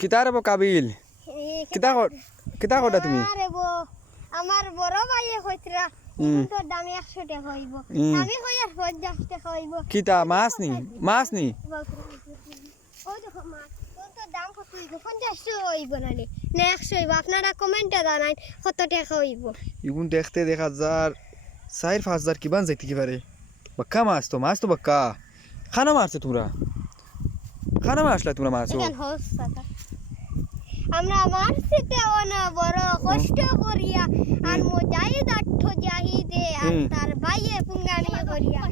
কিতা রে কাবিল কিতা কিতা কটা তুমি আরে বো আমার বড় ভাইয়ে কইতরা তো দাম 100 টাকা হইব আমি কই আর 50 টাকা হইব কিতা মাছ নি ও দেখো মাছ তো দাম কত হইব 50 হইব না 100 হইব আপনারা কমেন্টে জানাই কত টাকা হইব ইগুন দেখতে দেখা যার 4-5,000 কিবান যাইতে কি পারে বাক্কা মাছ তো বাক্কা খানা মারছে তোমরা খানা মারছলা তোমরা মাছ এখন হোস সাতা আমরা মারছিতে ওনা বড় কষ্ট করিয়া আর মুজাহিদ আঠো জাহিদে আর তার ভাইয়ে পুঙ্গানি করিয়া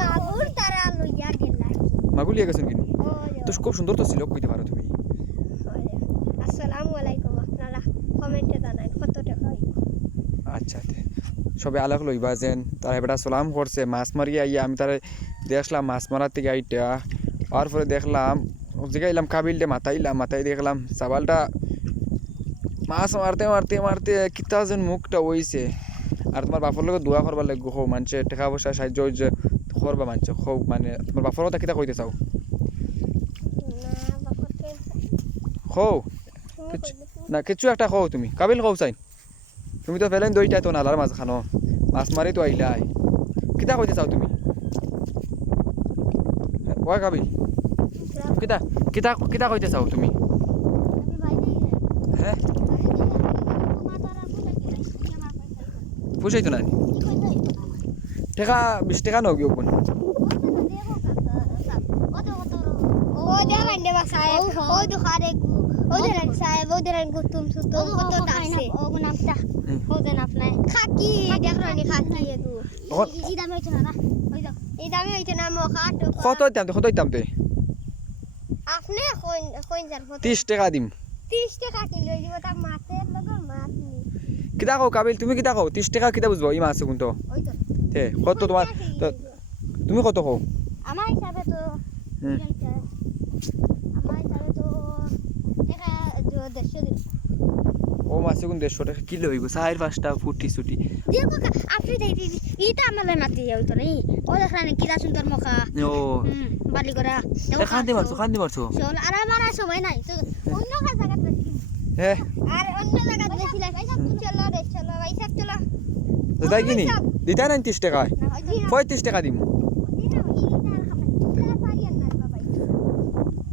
মাগুর তারা লইয়া গেলাই মাগুলিয়া গেছেন কিনু তো খুব সুন্দর তো ছিল কইতে পারো তুমি আসসালামু আলাইকুম আপনারা কমেন্টে জানাই কত টাকা হইব আচ্ছা সবে আলাক লইবা যেন তার বেটা সালাম করছে মাছ মারিয়া আইয়া আমি তারে দেখলাম মাছ মারার থেকে আইটা আর পরে দেখলাম জিগাইলাম কাবিলটা মাথায় দেখলাম সাবালটা মাছ মারতে মারতে মারতে কিতা যেন মুখটা হইছে আর তোমার বাপর লগে দোয়া করবার লাগবে হো মানুষে টাকা পয়সা সাহায্য করবা মানছে হো মানে তোমার বাপর কথা কিতা কইতে চাও হো না কিছু একটা হো তুমি কাবিল হও চাই তুমি তো ফেলেন দইটা তো নালার মাছ খানো মাছ মারি তো আইলাই কিতা কইতে চাও তুমি ওই কাবিল কিতা কিতা কিতা কইতে চাও তুমি হ্যাঁ বুঝাই তো না টাকা 20 টাকা নগিও কোন ও দেখেন দেবা সাহেব ও দুখারে ওদের সাহেব ওদের গুতুম সুতুম কত আছে ও গুনাফটা ওদের আপনাই খাকি দেখরানি খাকি এগু এই দামে হইতো না ওই দাও এই দামে হইতো না মো খাটো কত দাম তে আপনি কইন যার 30 টাকা দিম 30 টাকা কিলো দিব তা মাছের লগর মাছ নি কিতা কও কাবিল তুমি কিতা কও 30 টাকা কিতা বুঝবো এই মাছ কোন তো ওই তো তে কত তোমার তুমি কত কও আমার হিসাবে তো আমার হিসাবে তো টাকা 150 দিন ও মাছ কোন 150 টাকা কিলো হইব 4-5টা ফুটি ছুটি দেখো আপনি দেখি ইটা আমালে মাটি হইতো নাই ও দেখরানি কিরা সুন্দর মুখা ও বালি করা খান্দি মারছো চল আর আমার সময় নাই অন্য জায়গা দেখি হ্যাঁ আর অন্য জায়গা দেখি চলো রে চলো ভাই সাহেব চলো দাদা কিনি দিতা না 30 টাকা 35 টাকা দিম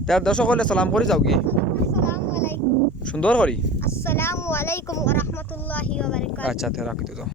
তার দর্শক হলে সালাম করে যাও কি আসসালামু আলাইকুম সুন্দর করি আসসালামু আলাইকুম ওয়া রাহমাতুল্লাহি ওয়া বারাকাতুহু আচ্ছা রাখি তো